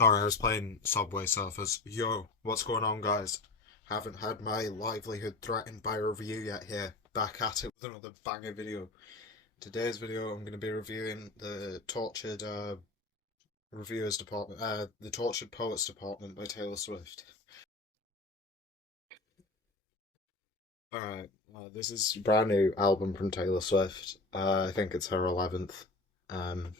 Sorry, I was playing Subway Surfers. Yo, what's going on, guys? Haven't had my livelihood threatened by a review yet here. Back at it with another banger video. Today's video, I'm going to be reviewing the Tortured Reviewers Department, the Tortured Poets Department by Taylor Swift. Alright, this is a brand new album from Taylor Swift. I think it's her 11th. Um,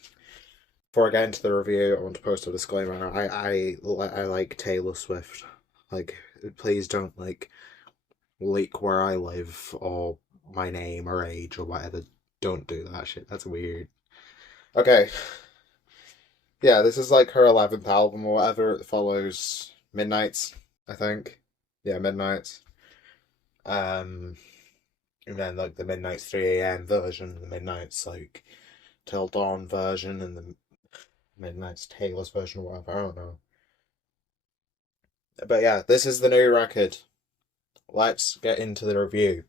Before I get into the review, I want to post a disclaimer. I like Taylor Swift. Like, please don't leak where I live or my name or age or whatever. Don't do that shit. That's weird. Okay, yeah, this is like her 11th album or whatever. It follows Midnights, I think. Yeah, Midnights. Um, and then like the Midnights 3 a.m. version, the Midnights like Till Dawn version, and the Midnights Taylor's version or whatever. I don't know. But yeah, this is the new record. Let's get into the review.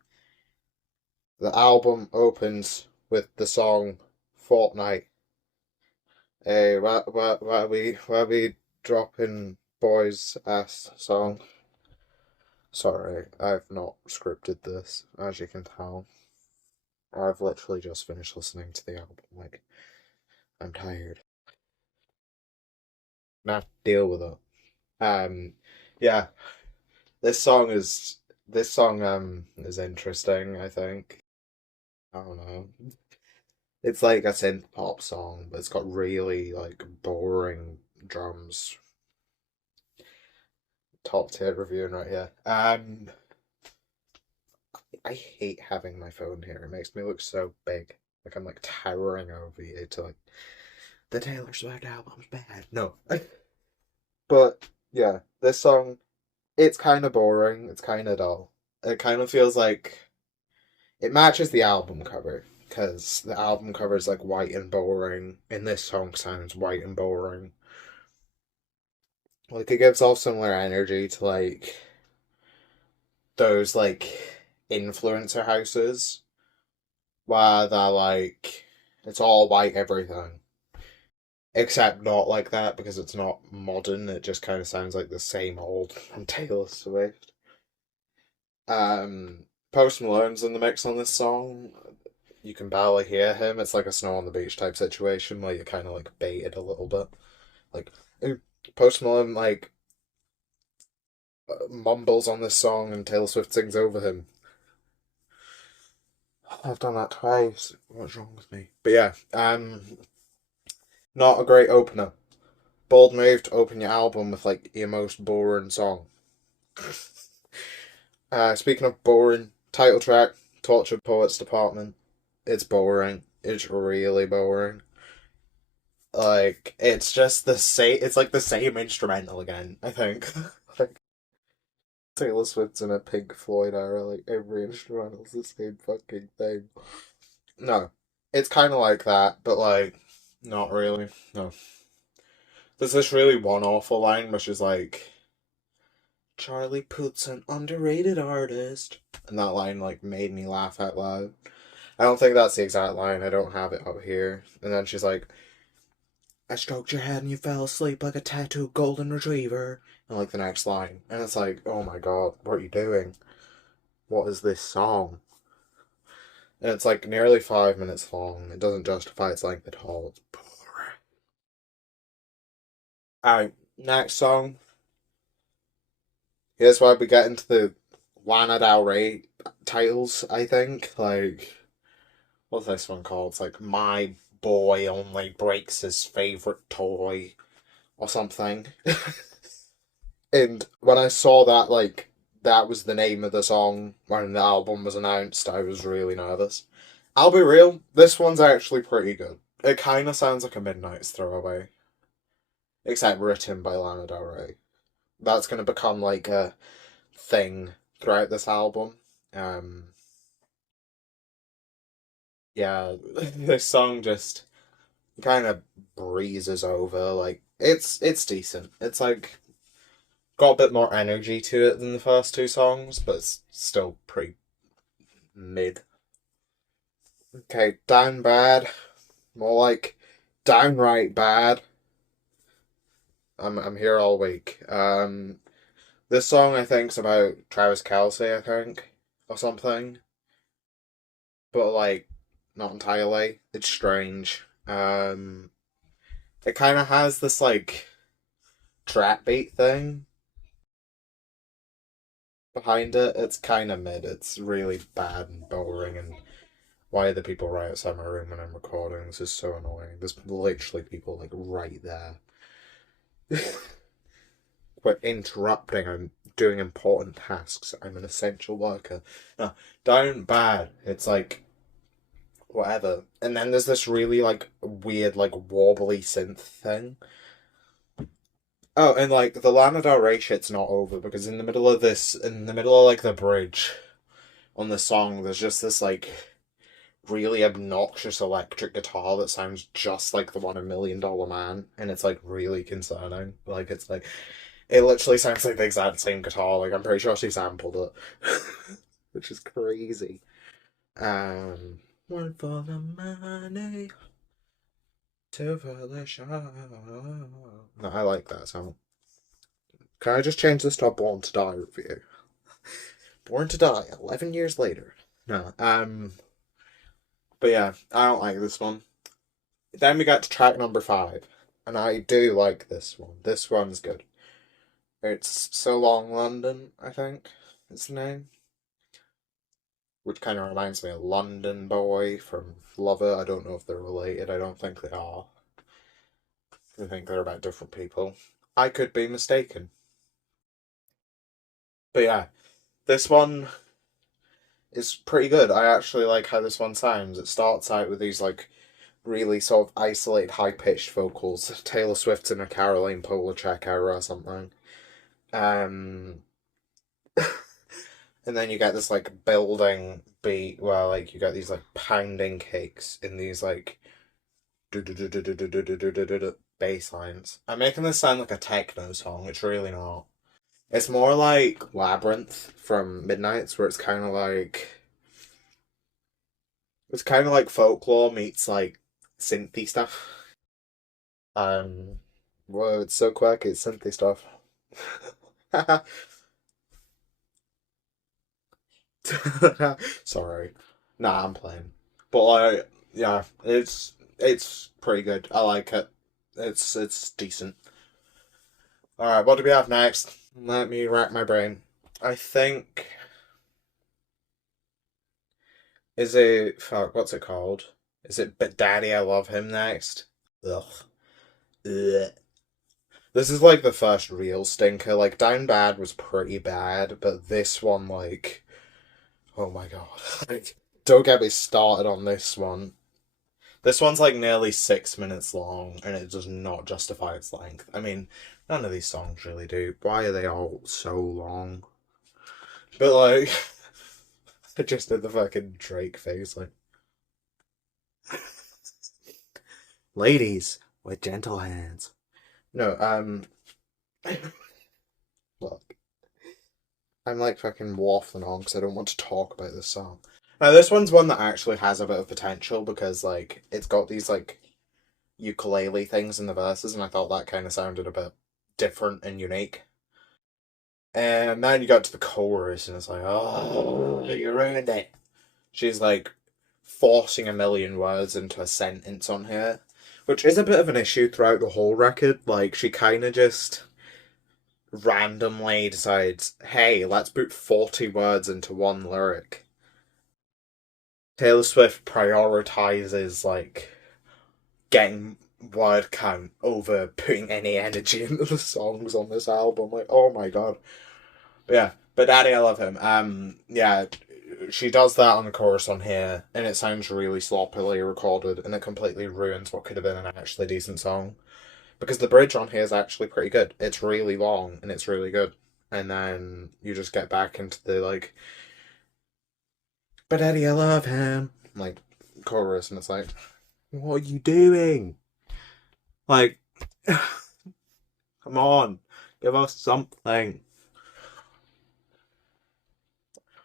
The album opens with the song Fortnite. Hey, where we dropping boys ass song? Sorry, I've not scripted this, as you can tell. I've literally just finished listening to the album. Like, I'm tired. I have to deal with it. Um, yeah, this song is interesting. I think. I don't know. It's like a synth pop song, but it's got really like boring drums. Top tier reviewing right here. I hate having my phone here. It makes me look so big. Like I'm like towering over you to like the Taylor Swift album's bad. No. But yeah, this song it's kinda boring, it's kinda dull. It kind of feels like it matches the album cover. Because the album cover is like white and boring, and this song sounds white and boring. Like it gives off similar energy to like those like influencer houses where they're like it's all white everything. Except not like that because it's not modern, it just kinda sounds like the same old from Taylor Swift. Post Malone's in the mix on this song. You can barely hear him. It's like a snow on the beach type situation where you're kinda like baited a little bit. Like Post Malone like mumbles on this song and Taylor Swift sings over him. I've done that twice. What's wrong with me? But yeah, not a great opener. Bold move to open your album with like your most boring song. Speaking of boring, title track, Tortured Poets Department. It's boring. It's really boring. Like it's just the same. It's like the same instrumental again. I think. Like Taylor Swift's in a Pink Floyd era. Like every instrumental's the same fucking thing. No, it's kind of like that, but like not really. No, there's this really one awful line which is like Charlie Puth's an underrated artist, and that line like made me laugh out loud. I don't think that's the exact line. I don't have it up here. And then she's like, I stroked your head and you fell asleep like a tattooed golden retriever. And like the next line. And it's like, oh my god, what are you doing? What is this song? And it's like nearly 5 minutes long. It doesn't justify its length at all. It's boring. Alright, next song. Here's where we get into the Lana Del Rey titles, I think. Like, what's this one called? It's like, My Boy Only Breaks His Favorite Toy, or something. And when I saw that, like, that was the name of the song when the album was announced, I was really nervous. I'll be real, this one's actually pretty good. It kind of sounds like a Midnight's Throwaway, except written by Lana Del Rey. That's going to become like a thing throughout this album. Um, yeah, this song just kind of breezes over. Like it's decent. It's like got a bit more energy to it than the first two songs, but it's still pretty mid. Okay, down bad. More like downright bad. I'm here all week. This song I think's about Travis Kelce, I think, or something, but like not entirely. It's strange. It kind of has this like trap beat thing behind it. It's kind of mid. It's really bad and boring. And why the people right outside my room when I'm recording? This is so annoying. There's literally people like right there. But interrupting. I'm doing important tasks. I'm an essential worker. No, down bad. It's like whatever. And then there's this really like weird like wobbly synth thing. Oh, and like the Lana Del Rey shit's not over because in the middle of this, in the middle of like the bridge on the song, there's just this like really obnoxious electric guitar that sounds just like the one in $1 Million Man, and it's like really concerning. Like it's like it literally sounds like the exact same guitar. Like I'm pretty sure she sampled it, which is crazy. One for the money, two for the show. No, I like that song. Can I just change this to a Born to Die review? Born to Die, 11 years later. No, but yeah, I don't like this one. Then we got to track number 5, and I do like this one. This one's good. It's So Long London, I think, is the name. Which kind of reminds me of London Boy from Lover. I don't know if they're related. I don't think they are. I think they're about different people. I could be mistaken. But yeah, this one is pretty good. I actually like how this one sounds. It starts out with these like really sort of isolated, high pitched vocals. Taylor Swift's in a Caroline Polachek era or something. Um, and then you get this like building beat where like you get these like pounding kicks in these like bass lines. I'm making this sound like a techno song. It's really not. It's more like Labyrinth from Midnight's, where it's kind of like folklore meets like synthy stuff. Um, Whoa, it's so quirky, it's synthy stuff. Sorry. Nah, I'm playing. But like, yeah, it's pretty good. I like it. It's decent. Alright, what do we have next? Let me rack my brain. I think is it fuck, what's it called? Is it But Daddy I Love Him next? Ugh. Ugh. This is like the first real stinker. Like Down Bad was pretty bad, but this one like oh my god. Like, don't get me started on this one. This one's like nearly 6 minutes long, and it does not justify its length. I mean, none of these songs really do. Why are they all so long? But like, I just did the fucking Drake face, like, ladies with gentle hands. No, look, I'm like fucking waffling on because I don't want to talk about this song. Now, this one's one that actually has a bit of potential because like it's got these like ukulele things in the verses, and I thought that kind of sounded a bit different and unique. And then you got to the chorus, and it's like, oh, you ruined it. She's like forcing a million words into a sentence on here, which is a bit of an issue throughout the whole record. Like, she kind of just randomly decides, hey, let's put 40 words into one lyric. Taylor Swift prioritizes, like, getting word count over putting any energy into the songs on this album. Like, oh my god. But yeah, but Daddy, I love him. Yeah, she does that on the chorus on here, and it sounds really sloppily recorded, and it completely ruins what could have been an actually decent song. Because the bridge on here is actually pretty good. It's really long, and it's really good. And then you just get back into the, like, but Daddy, I love him, like, chorus, and it's like, what are you doing? Like, come on, give us something.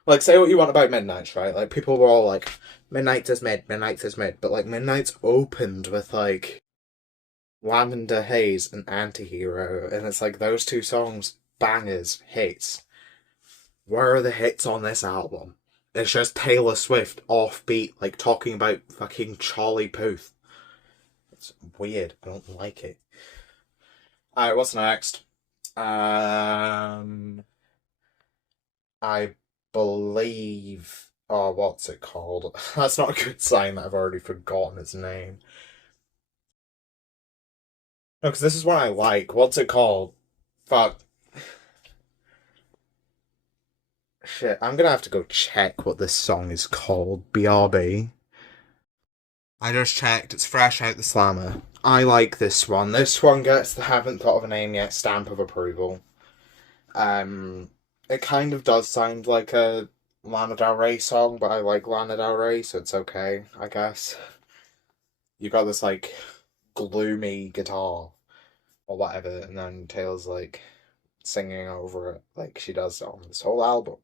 Like, say what you want about Midnight's, right? Like, people were all like, Midnight's is mid, Midnight's is mid. But, like, Midnight's opened with, like, Lavender Haze and Antihero, and it's like those two songs, bangers, hits. Where are the hits on this album? It's just Taylor Swift offbeat, like talking about fucking Charlie Puth. It's weird. I don't like it. Alright, what's next? I believe. Oh, what's it called? That's not a good sign that I've already forgotten its name. No, because this is what I like. What's it called? Fuck. Shit, I'm gonna have to go check what this song is called. BRB. I just checked. It's fresh out the slammer. I like this one. This one gets the haven't thought of a name yet stamp of approval. Um, it kind of does sound like a Lana Del Rey song, but I like Lana Del Rey, so it's okay, I guess. You got this like gloomy guitar or whatever, and then Taylor's like singing over it like she does on this whole album.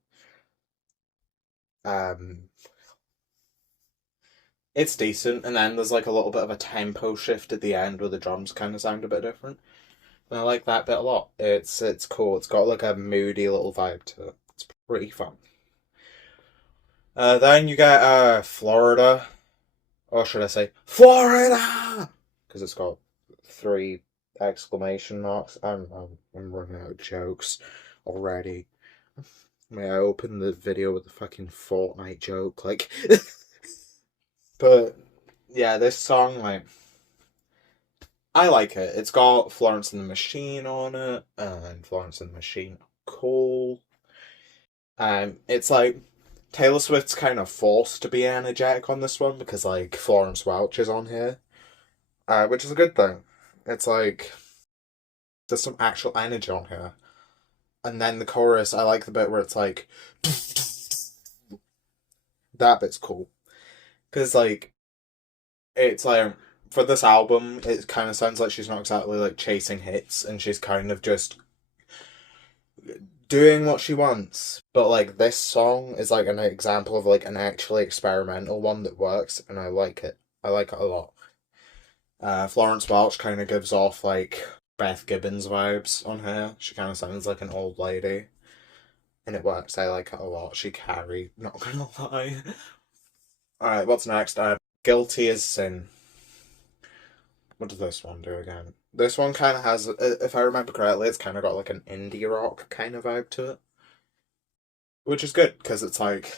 Um, it's decent, and then there's like a little bit of a tempo shift at the end where the drums kind of sound a bit different. And I like that bit a lot. It's cool. It's got like a moody little vibe to it. It's pretty fun. Then you get Florida, or should I say Florida? Because it's got 3 exclamation marks. I'm running out of jokes already. May I open the video with the fucking Fortnite joke? Like, but yeah, this song, like, I like it. It's got Florence and the Machine on it, and Florence and the Machine, cool. It's like Taylor Swift's kind of forced to be energetic on this one because like Florence Welch is on here, which is a good thing. It's like there's some actual energy on here, and then the chorus, I like the bit where it's like that bit's cool because like it's like for this album, it kind of sounds like she's not exactly like chasing hits, and she's kind of just doing what she wants. But like this song is like an example of like an actually experimental one that works, and I like it. I like it a lot. Florence Welch kind of gives off like Beth Gibbons vibes on her. She kind of sounds like an old lady, and it works. I like it a lot. She carry, not gonna lie. All right, what's next? Guilty as Sin. What does this one do again? This one kind of has, if I remember correctly, it's kind of got like an indie rock kind of vibe to it, which is good because it's like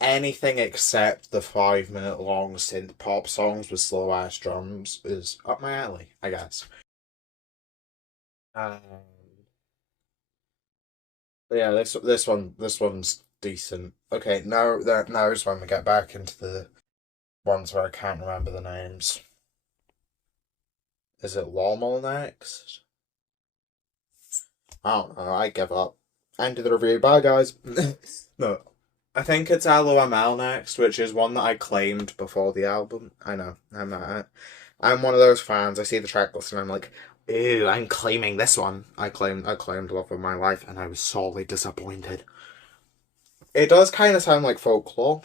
anything except the 5 minute long synth pop songs with slow ass drums is up my alley, I guess. Um, but yeah, this one's decent. Okay, now is when we get back into the ones where I can't remember the names. Is it Lawmal next? I don't know. I give up. End of the review. Bye, guys. No, I think it's LOML next, which is one that I claimed before the album. I know. I'm one of those fans. I see the track list and I'm like, ew, I'm claiming this one. I claimed Love of My Life, and I was sorely disappointed. It does kind of sound like folklore,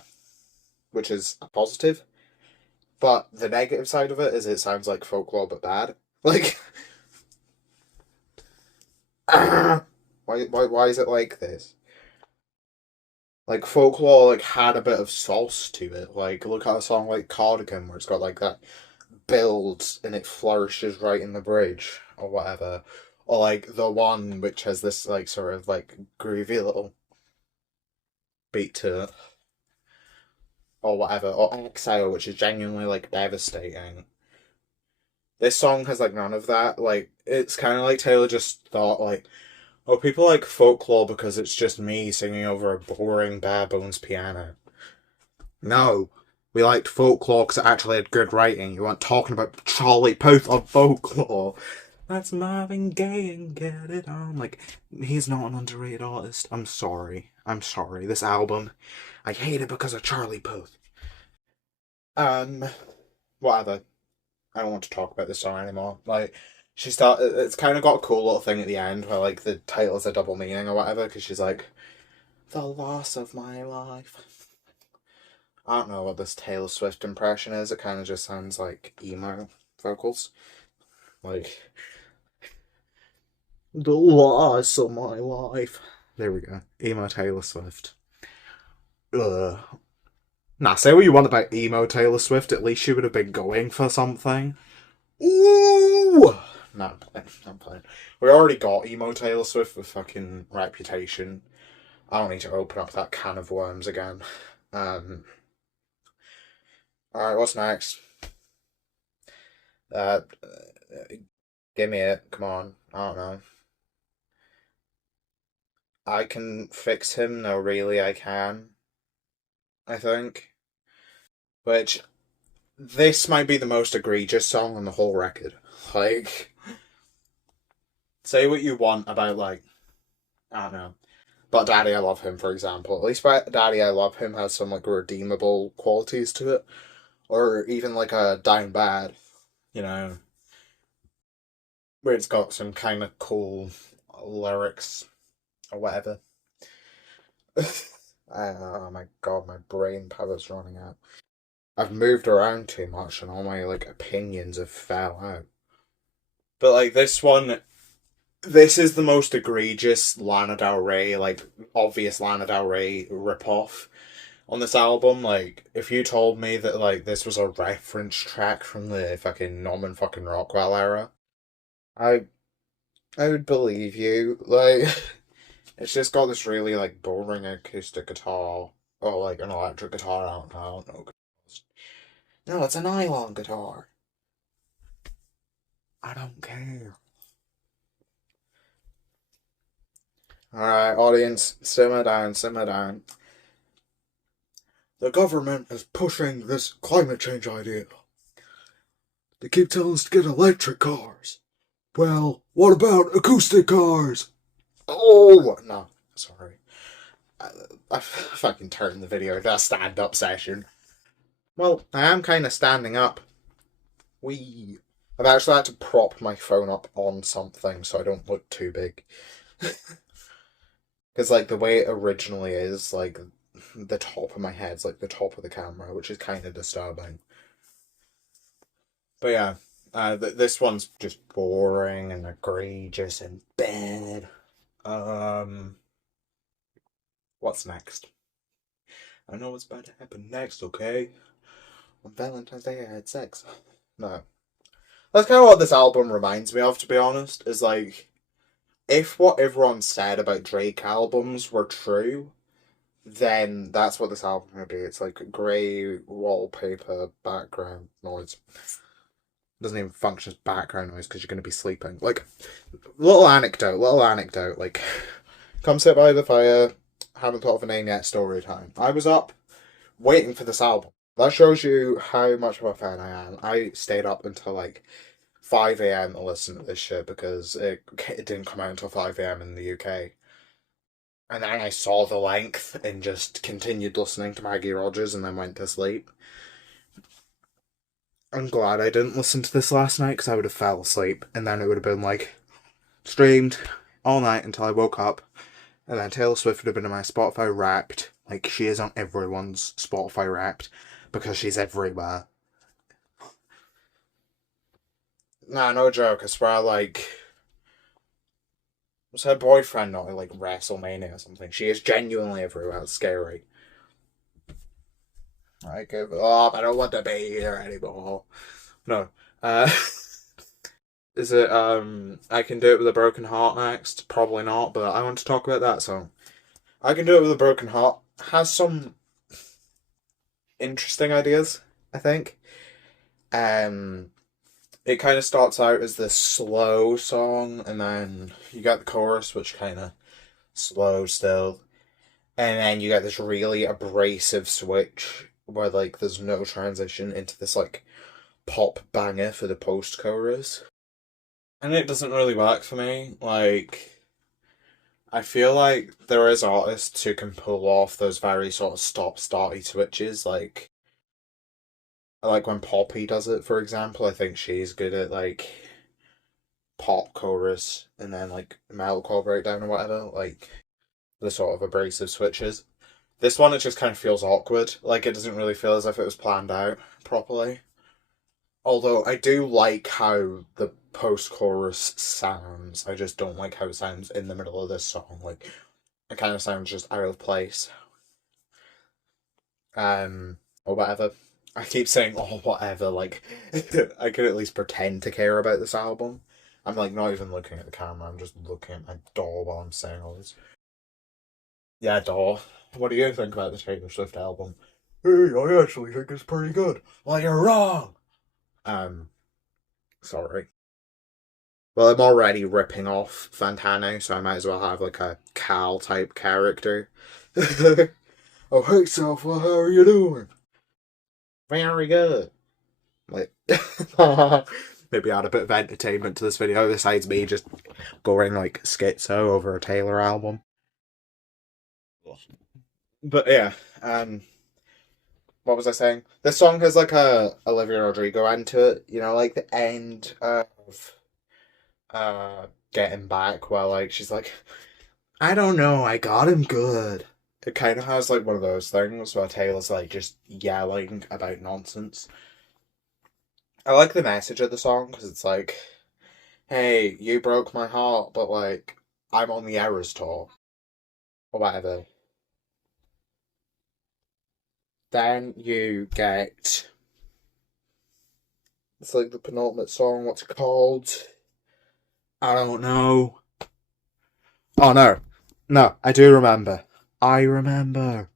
which is a positive. But the negative side of it is it sounds like folklore but bad. Like, why is it like this? Like folklore like had a bit of sauce to it. Like look at a song like Cardigan where it's got like that builds and it flourishes right in the bridge or whatever. Or like the one which has this like sort of like groovy little beat to it or whatever. Or Exile, which is genuinely like devastating. This song has like none of that. Like it's kinda like Taylor just thought like, oh, people like folklore because it's just me singing over a boring bare bones piano. No, we liked folklore because it actually had good writing. You weren't talking about Charlie Puth on folklore. That's Marvin Gaye and Get It On. Like, he's not an underrated artist. I'm sorry. I'm sorry. This album, I hate it because of Charlie Puth. Um, whatever. I don't want to talk about this song anymore. Like, it's kind of got a cool little thing at the end where, like, the title's a double meaning or whatever, because she's like, the loss of my life. I don't know what this Taylor Swift impression is. It kind of just sounds like emo. vocals. Like, the loss of my life. There we go. Emo Taylor Swift. Ugh. Nah, say what you want about emo Taylor Swift, at least she would have been going for something. Ooh! No, I'm playing. We already got emo Taylor Swift with fucking Reputation. I don't need to open up that can of worms again. Alright, what's next? Uh, give me it. Come on. I don't know. I can fix him. No, really, I can. I think. Which, this might be the most egregious song on the whole record. Like, say what you want about, like, I don't know. But Daddy I Love Him, for example. At least Daddy I Love Him has some, like, redeemable qualities to it. Or even, like, a Down Bad, you know, where it's got some kind of cool lyrics or whatever. Oh my god, my brain power's running out. I've moved around too much and all my, like, opinions have fell out. But, like, this is the most egregious Lana Del Rey, like, obvious Lana Del Rey ripoff on this album. Like, if you told me that, like, this was a reference track from the fucking Norman fucking Rockwell era, I would believe you. Like, it's just got this really, like, boring acoustic guitar, or, like, an electric guitar, I don't know. No, it's a nylon guitar. I don't care. Alright, audience, simmer down, simmer down. The government is pushing this climate change idea. They keep telling us to get electric cars. Well, what about acoustic cars? Oh, no, sorry. I fucking turned the video into a stand-up session. Well, I am kind of standing up. I've actually had to prop my phone up on something so I don't look too big. Because, like, the way it originally is, like, the top of my head's like the top of the camera, which is kind of disturbing. But yeah, this one's just boring and egregious and bad. What's next? I know what's about to happen next, okay? On Valentine's Day I had sex. No. That's kind of what this album reminds me of, to be honest, is like, if what everyone said about Drake albums were true, then that's what this album would be. It's like grey wallpaper background noise. It doesn't even function as background noise because you're going to be sleeping. Like, little anecdote, like, come sit by the fire, haven't thought of a name yet, story time. I was up waiting for this album. That shows you how much of a fan I am. I stayed up until like 5 a.m. to listen to this shit because it didn't come out until 5 a.m. in the UK. And then I saw the length and just continued listening to Maggie Rogers and then went to sleep. I'm glad I didn't listen to this last night because I would have fell asleep and then it would have been like streamed all night until I woke up and then Taylor Swift would have been in my Spotify Wrapped, like she is on everyone's Spotify Wrapped because she's everywhere. Nah, no joke, I swear, like, was her boyfriend not like WrestleMania or something? She is genuinely everywhere. It's scary. I give up. I don't want to be here anymore. No. Is it I Can Do It With a Broken Heart next? Probably not, but I want to talk about that song. I Can Do It With a Broken Heart has some interesting ideas, I think. It kind of starts out as this slow song, and then you get the chorus, which kind of slow still, and then you get this really abrasive switch where like there's no transition into this like pop banger for the post chorus, and it doesn't really work for me. Like, I feel like there is artists who can pull off those very sort of stop-starty switches, like when Poppy does it, for example. I think she's good at like pop chorus and then like metalcore breakdown or whatever, like the sort of abrasive switches. This one, it just kind of feels awkward. Like, it doesn't really feel as if it was planned out properly. Although I do like how the post-chorus sounds. I just don't like how it sounds in the middle of this song. Like, it kind of sounds just out of place. Or whatever. I keep saying, oh, whatever, like, I could at least pretend to care about this album. I'm, like, not even looking at the camera, I'm just looking at my door while I'm saying all this. Yeah, door. What do you think about the Taylor Swift album? Hey, I actually think it's pretty good. Well, you're wrong! Um, sorry. Well, I'm already ripping off Fantano, so I might as well have, like, a Cal type character. Oh, hey, Self, how are you doing? Very good. Like, maybe add a bit of entertainment to this video besides me just going like schizo over a Taylor album. But yeah, what was I saying? This song has like a Olivia Rodrigo end to it, you know, like the end of Getting Back, where like she's like, I don't know, I got him good. It kind of has like one of those things where Taylor's like just yelling about nonsense. I like the message of the song because it's like, hey, you broke my heart, but like, I'm on the Errors tour, or whatever. Then you get, it's like the penultimate song, what's it called? I don't know. Oh no. No, I do remember. I remember.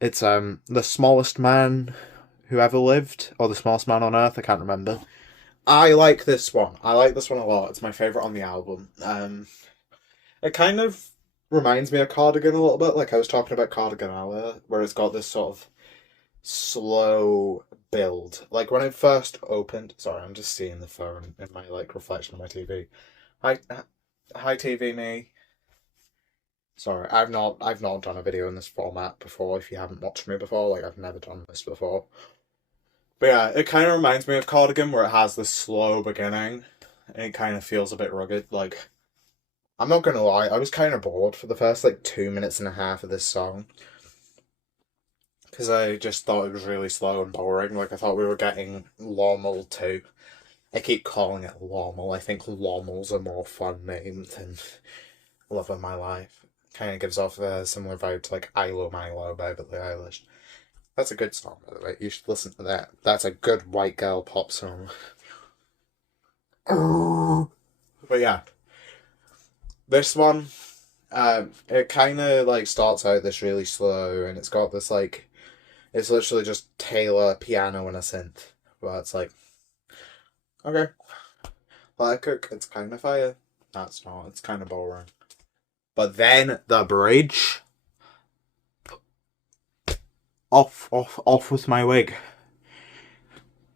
It's The Smallest Man Who Ever Lived, or The Smallest Man on Earth, I can't remember. I like this one. I like this one a lot. It's my favourite on the album. It kind of reminds me of Cardigan a little bit, like I was talking about Cardigan earlier, where it's got this sort of slow build. Like when it first opened. Sorry, I'm just seeing the phone in my like reflection of my TV. Hi, hi, TV me. Sorry, I've not done a video in this format before. If you haven't watched me before, like I've never done this before. But yeah, it kind of reminds me of Cardigan, where it has this slow beginning, and it kind of feels a bit rugged. Like I'm not gonna lie, I was kind of bored for the first like 2 minutes and a half of this song because I just thought it was really slow and boring. Like I thought we were getting Lommel too. I keep calling it Lommel. I think Lommel's a more fun name than Love of My Life. Kind of gives off a similar vibe to like Ilo Milo by Billie Eilish. That's a good song, by the way. You should listen to that. That's a good white girl pop song. But yeah, this one, it kind of like starts out this really slow, and it's got this like, it's literally just Taylor piano and a synth. But it's like, okay, let it cook. It's kind of fire. That's not. It's kind of boring. But then the bridge. Off with my wig.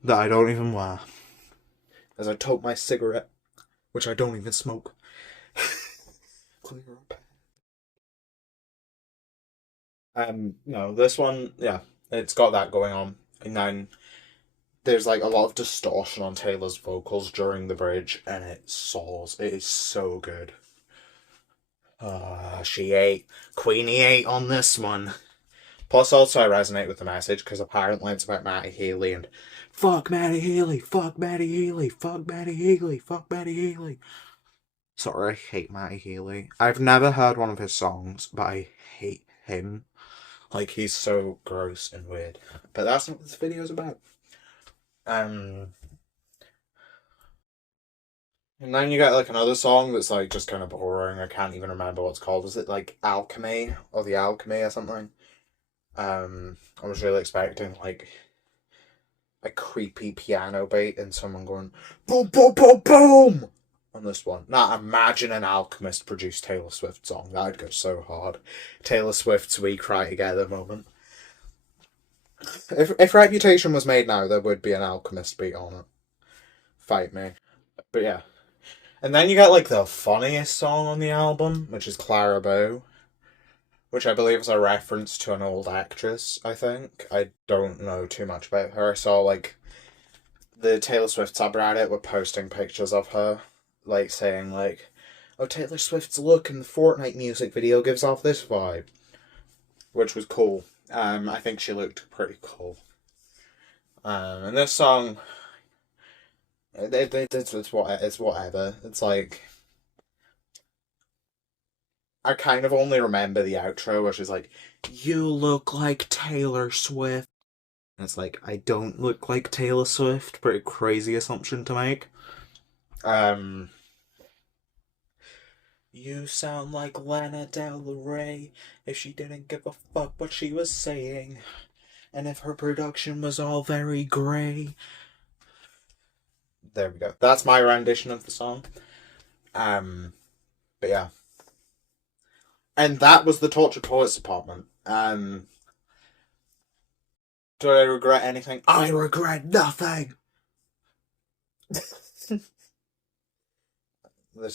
That I don't even wear. As I tote my cigarette, which I don't even smoke. Clear up. No, this one, yeah, it's got that going on. And then there's like a lot of distortion on Taylor's vocals during the bridge, and it soars. It is so good. She ate. Queenie ate on this one. Plus, also, I resonate with the message because apparently it's about Matty Healy and fuck Matty Healy, fuck Matty Healy, fuck Matty Healy, fuck Matty Healy. Sorry, I hate Matty Healy. I've never heard one of his songs, but I hate him. Like, he's so gross and weird. But that's not what this video's about. Um, and then you get like another song that's like just kind of boring. I can't even remember what it's called. Is it like Alchemy or The Alchemy or something? I was really expecting like a creepy piano beat and someone going boom boom boom boom on this one. Now imagine an Alchemist produced Taylor Swift song. That'd go so hard. Taylor Swift's We Cry Together moment. If Reputation was made now, there would be an Alchemist beat on it. Fight me. But yeah. And then you get like the funniest song on the album, which is Clara Bow, which I believe is a reference to an old actress, I think. I don't know too much about her. I saw like the Taylor Swift subreddit were posting pictures of her, like saying like, oh, Taylor Swift's look in the Fortnite music video gives off this vibe. Which was cool. I think she looked pretty cool. And this song, It's whatever. It's like I kind of only remember the outro where she's like, "You look like Taylor Swift." And it's like I don't look like Taylor Swift. Pretty crazy assumption to make. Um, you sound like Lana Del Rey if she didn't give a fuck what she was saying, and if her production was all very grey. There we go. That's my rendition of the song. But yeah. And that was the Tortured Poets department. Do I regret anything? I regret nothing! This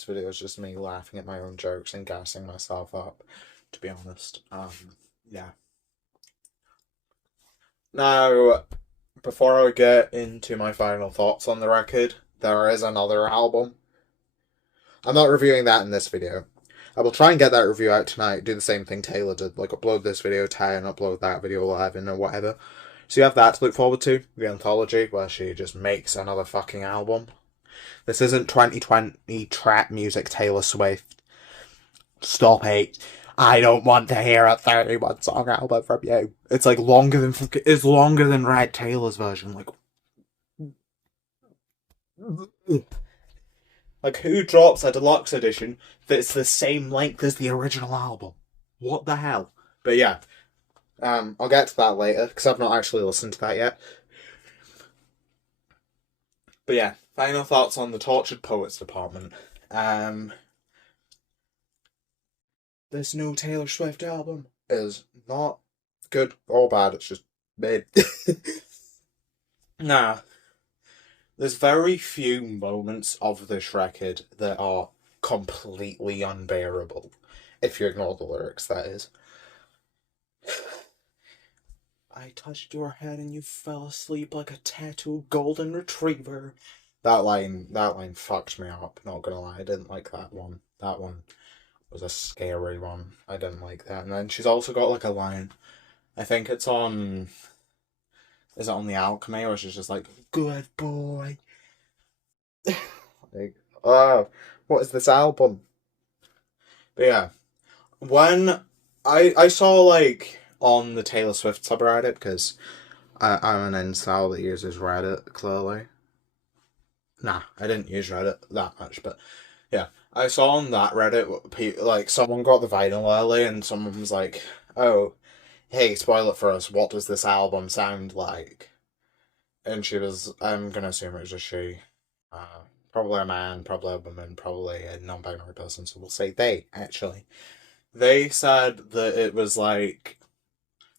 video is just me laughing at my own jokes and gassing myself up, to be honest. Yeah. Now, before I get into my final thoughts on the record, there is another album. I'm not reviewing that in this video. I will try and get that review out tonight, do the same thing Taylor did, like upload this video 10, upload that video 11, or whatever. So you have that to look forward to, the anthology, where she just makes another fucking album. This isn't 2020 trap music Taylor Swift. Stop it. I don't want to hear a 31 song album from you. It's like it's longer than Red Taylor's version. Like who drops a deluxe edition that's the same length as the original album? What the hell? But yeah, I'll get to that later because I've not actually listened to that yet. But yeah, final thoughts on the Tortured Poets department. This new Taylor Swift album is not good or bad, it's just mid. Nah. There's very few moments of this record that are completely unbearable. If you ignore the lyrics, that is. I touched your head and you fell asleep like a tattooed golden retriever. That line fucked me up, not gonna lie. I didn't like that one. That one was a scary one. I didn't like that. And then she's also got like a line, I think it's on, is it on The Alchemy, or she's just like, good boy. Like, oh, what is this album? But yeah, when I saw like on the Taylor Swift subreddit, because I'm an incel that uses Reddit, clearly. Nah, I didn't use Reddit that much, but yeah, I saw on that Reddit, like, someone got the vinyl early and someone was like, oh, hey, spoil it for us, what does this album sound like? And she was, I'm gonna assume it was just she. Probably a man, probably a woman, probably a non-binary person, so we'll say they, actually. They said that it was like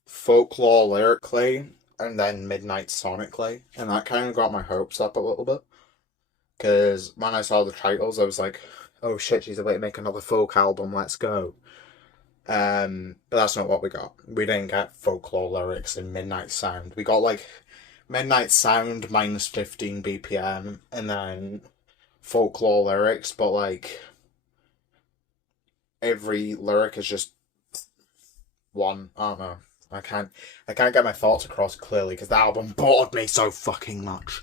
folklore lyrically and then midnight sonically, and that kind of got my hopes up a little bit. Because when I saw the titles, I was like, oh shit, she's about to make another folk album, let's go. But that's not what we got. We didn't get folklore lyrics in Midnight Sound. We got like Midnight Sound minus 15 BPM and then folklore lyrics, but like every lyric is just one. I don't know. I can't get my thoughts across clearly because the album bored me so fucking much.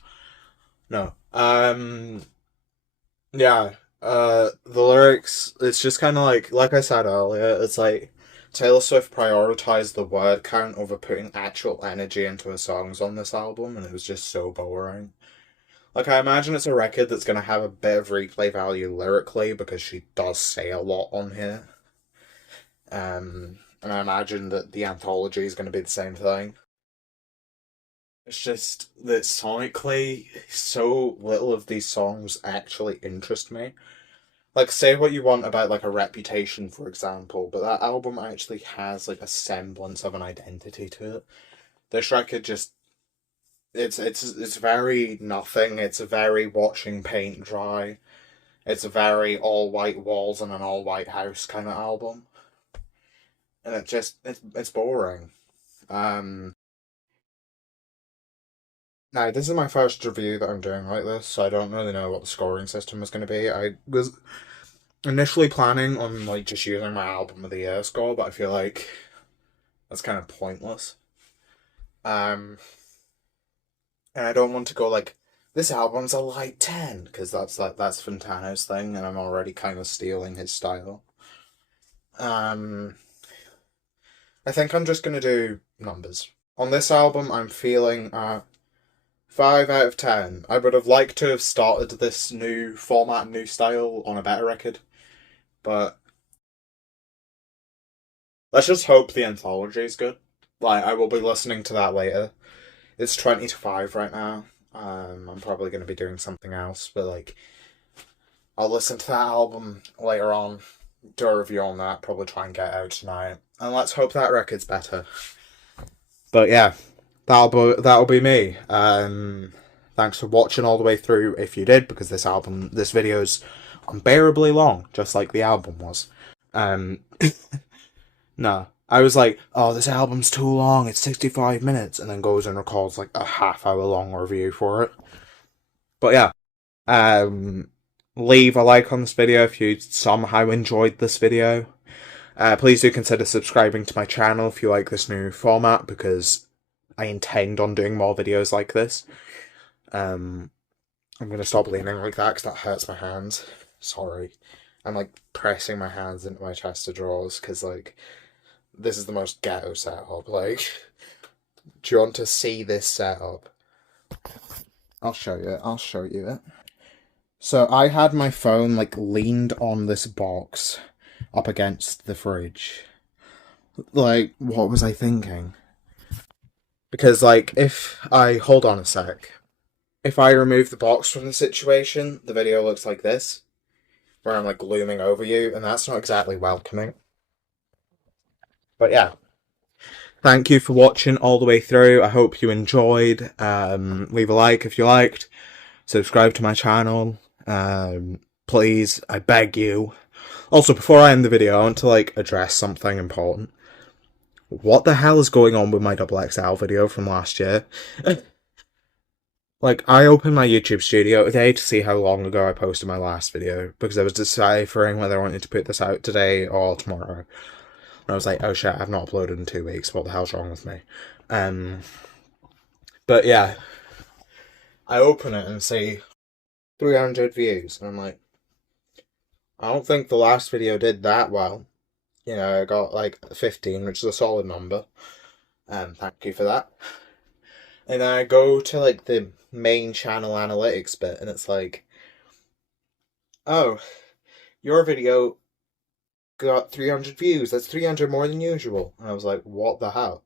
No. Yeah. The lyrics, it's just kind of like I said earlier, it's like Taylor Swift prioritized the word count over putting actual energy into her songs on this album, and it was just so boring. Like, I imagine it's a record that's going to have a bit of replay value lyrically because she does say a lot on here. And I imagine that the anthology is going to be the same thing. It's just that sonically, so little of these songs actually interest me. Like, say what you want about, like, a Reputation, for example, but that album actually has, like, a semblance of an identity to it. This record just, it's very nothing. It's a very watching paint dry. It's a very all white walls and an all white house kind of album. And it's boring. Now, this is my first review that I'm doing like this, so I don't really know what the scoring system is going to be. I was initially planning on like just using my album of the year score, but I feel like that's kind of pointless. And I don't want to go like this album's a light 10, because that's Fantano's thing, and I'm already kind of stealing his style. I think I'm just gonna do numbers. On this album, I'm feeling 5 out of 10. I would have liked to have started this new format and new style on a better record, but let's just hope the anthology is good. Like, I will be listening to that later. It's 20 to 5 right now. I'm probably going to be doing something else, but like, I'll listen to that album later on, do a review on that, probably try and get it out tonight, and let's hope that record's better. But yeah, that'll be me. Thanks for watching all the way through if you did, because this video's unbearably long, just like the album was. No, I was like, oh, this album's too long, it's 65 minutes, and then goes and records like a half-hour long review for it. But yeah, leave a like on this video if you somehow enjoyed this video. Please do consider subscribing to my channel if you like this new format, because I intend on doing more videos like this. I'm going to stop leaning like that because that hurts my hands. Sorry. I'm like pressing my hands into my chest of drawers because like this is the most ghetto setup. Like, do you want to see this setup? I'll show you it. So I had my phone like leaned on this box up against the fridge. Like, what was I thinking? Because like, hold on a sec. If I remove the box from the situation, the video looks like this, where I'm like looming over you, and that's not exactly welcoming. But yeah, thank you for watching all the way through. I hope you enjoyed. Leave a like if you liked. Subscribe to my channel. Please, I beg you. Also, before I end the video, I want to like address something important. What the hell is going on with my XXL video from last year? Like, I opened my YouTube studio today to see how long ago I posted my last video, because I was deciphering whether I wanted to put this out today or tomorrow. And I was like, oh shit, I've not uploaded in 2 weeks, what the hell's wrong with me? But yeah, I open it and see 300 views, and I'm like, I don't think the last video did that well. You know, I got like 15, which is a solid number. Thank you for that. And I go to like the main channel analytics bit, and it's like, oh, your video got 300 views. That's 300 more than usual. And I was like, what the hell?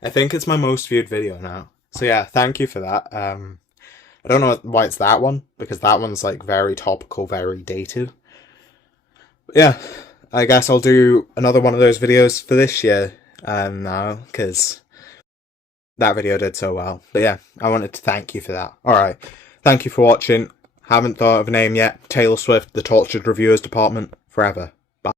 I think it's my most viewed video now. So yeah, thank you for that. I don't know why it's that one, because that one's like very topical, very dated. But yeah, I guess I'll do another one of those videos for this year now, because that video did so well. But yeah, I wanted to thank you for that. Alright, thank you for watching. Haven't thought of a name yet. Taylor Swift, the Tortured Reviewers Department, forever.